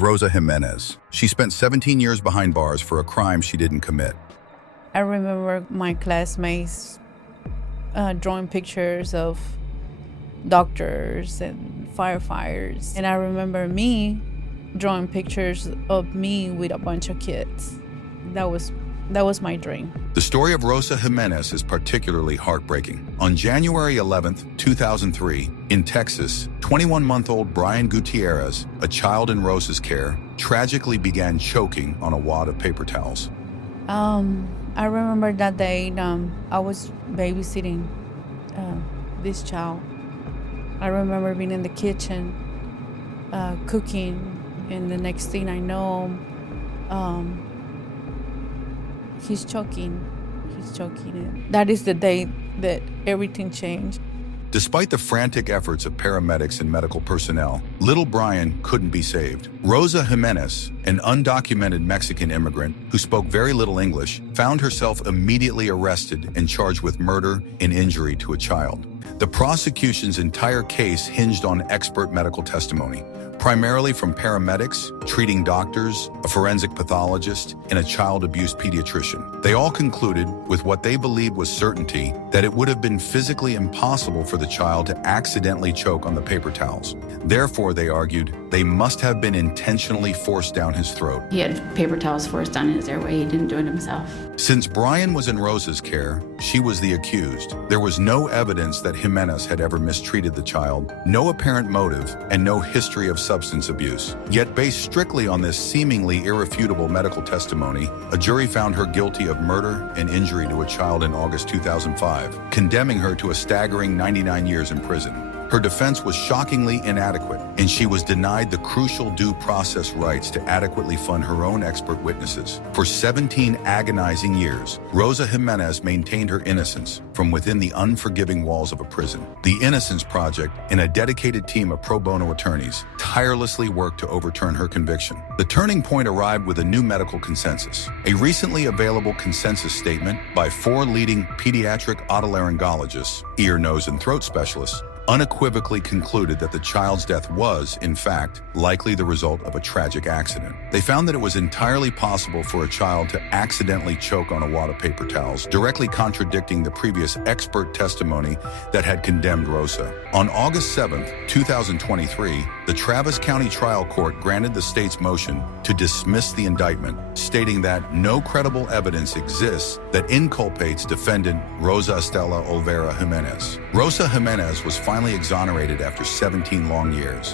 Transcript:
Rosa Jimenez. She spent 17 years behind bars for a crime she didn't commit. I remember my classmates drawing pictures of doctors and firefighters. And I remember me drawing pictures of me with a bunch of kids. That was my dream. The story of Rosa Jimenez is particularly heartbreaking. On January 11, 2003, in Texas, 21-month-old Brian Gutierrez, a child in Rosa's care, tragically began choking on a wad of paper towels. I remember that day I was babysitting this child. I remember being in the kitchen cooking, and the next thing I know, he's choking. And that is the day that everything changed. Despite the frantic efforts of paramedics and medical personnel, little Brian couldn't be saved. Rosa Jimenez, an undocumented Mexican immigrant who spoke very little English, found herself immediately arrested and charged with murder and injury to a child. The prosecution's entire case hinged on expert medical testimony, primarily from paramedics, treating doctors, a forensic pathologist, and a child abuse pediatrician. They all concluded, with what they believed was certainty, that it would have been physically impossible for the child to accidentally choke on the paper towels. Therefore, they argued, they must have been intentionally forced down his throat. He had paper towels forced down his airway. He didn't do it himself. Since Brian was in Rosa's care, she was the accused. There was no evidence that Jimenez had ever mistreated the child, no apparent motive, and no history of substance abuse. Yet, based strictly on this seemingly irrefutable medical testimony, a jury found her guilty of murder and injury to a child in August 2005, condemning her to a staggering 99 years in prison. Her defense was shockingly inadequate, and she was denied the crucial due process rights to adequately fund her own expert witnesses. For 17 agonizing years, Rosa Jimenez maintained her innocence from within the unforgiving walls of a prison. The Innocence Project and a dedicated team of pro bono attorneys tirelessly worked to overturn her conviction. The turning point arrived with a new medical consensus. A recently available consensus statement by 4 leading pediatric otolaryngologists, ear, nose, and throat specialists, unequivocally concluded that the child's death was, in fact, likely the result of a tragic accident. They found that it was entirely possible for a child to accidentally choke on a wad of paper towels, directly contradicting the previous expert testimony that had condemned Rosa. On August 7, 2023, the Travis County Trial Court granted the state's motion to dismiss the indictment, stating that no credible evidence exists that inculpates defendant Rosa Estela Olvera Jimenez. Rosa Jimenez was finally exonerated after 17 long years.